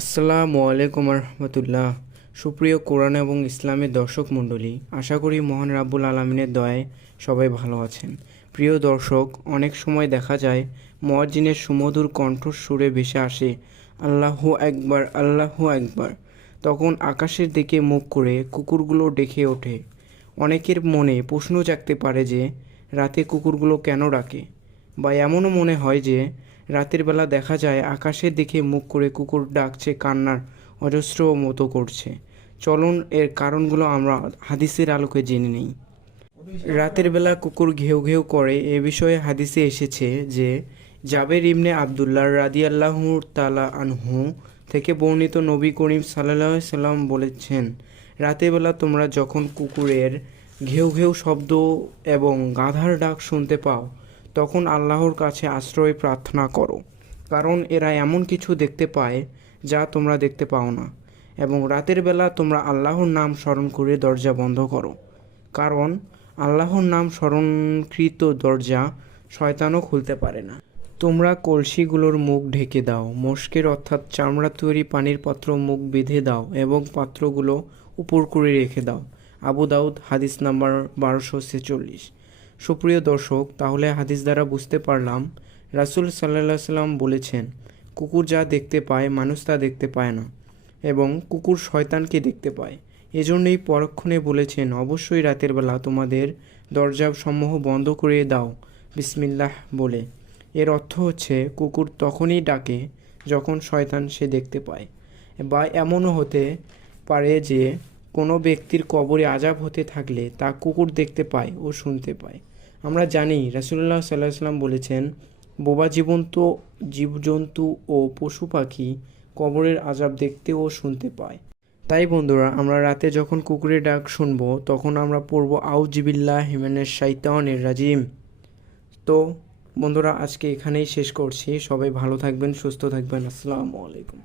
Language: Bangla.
আসসালামু আলাইকুম রহমতুল্লাহ। সুপ্রিয় কোরআন এবং ইসলামের দর্শক মণ্ডলী, আশা করি মহান রাব্বুল আলামিনের দয়ায় সবাই ভালো আছেন। প্রিয় দর্শক, অনেক সময় দেখা যায় মুয়াজ্জিনের সুমধুর কণ্ঠস্বরে ভেসে আসে আল্লাহু আকবার, আল্লাহু আকবার। তখন আকাশের দিকে মুখ করে কুকুরগুলো ডেকে ওঠে। অনেকের মনে প্রশ্ন জাগতে পারে যে রাতে কুকুরগুলো কেন ডাকে, বা এমনও মনে হয় যে রাতের বেলা দেখা যায় আকাশের দিকে মুখ করে কুকুর ডাকছে, কান্নার অজস্র মতো করছে। চলুন এর কারণগুলো আমরা হাদিসের আলোকে জেনে নিই। রাতের বেলা কুকুর ঘেউ ঘেউ করে এ বিষয়ে হাদিসে এসেছে যে জাবের ইবনে আবদুল্লাহ রাদিয়াল্লাহু তাআলা আনহু থেকে বর্ণিত, নবী করিম সাল্লাল্লাহু আলাইহি সাল্লাম বলেছেন, রাতের বেলা তোমরা যখন কুকুরের ঘেউ ঘেউ শব্দ এবং গাধার ডাক শুনতে পাও তখন আল্লাহর কাছে আশ্রয় প্রার্থনা করো, কারণ এরা এমন কিছু দেখতে পায় যা তোমরা দেখতে পাও না। এবং রাতের বেলা তোমরা আল্লাহর নাম স্মরণ করে দরজা বন্ধ করো, কারণ আল্লাহর নাম স্মরণকৃত দরজা শয়তানও খুলতে পারে না। তোমরা কলসিগুলোর মুখ ঢেকে দাও, মশকের অর্থাৎ চামড়া তৈরি পানির পাত্র মুখ বেঁধে দাও এবং পাত্রগুলো উপর করে রেখে দাও। আবু দাউদ, হাদিস নাম্বার 1246। সুপ্রিয় দর্শক, তাহলে হাদিস দ্বারা বুঝতে পারলাম রাসূল সাল্লাল্লাহু আলাইহি সাল্লাম বলেছেন, কুকুর যা দেখতে পায় মানুষ তা দেখতে পায় না, এবং কুকুর শয়তানকে দেখতে পায়। এজন্যই পরক্ষণে বলেছেন, অবশ্যই রাতের বেলা তোমাদের দরজাসমূহ বন্ধ করে দাও বিসমিল্লাহ বলে। এর অর্থ হচ্ছে কুকুর তখনই ডাকে যখন শয়তান সে দেখতে পায়। বা এমনও হতে পারে যে কোনো ব্যক্তির কবরে আযাব হতে থাকলে তা কুকুর দেখতে পায় ও শুনতে পায়। আমরা জানি রাসূলুল্লাহ সাল্লাল্লাহু আলাইহি ওয়াসাল্লাম বলেছেন, বোবা জীবজন্তু ও পশু পাখি কবরের আযাব দেখতে ও শুনতে পায়। তাই বন্ধুরা, আমরা রাতে যখন কুকুরের ডাক শুনবো তখন আমরা পড়ব আউযুবিল্লাহি মিনাশ শাইতানির রাজিম। তো বন্ধুরা, আজকে এখানেই শেষ করছি। সবাই ভালো থাকবেন, সুস্থ থাকবেন। আসসালামু আলাইকুম।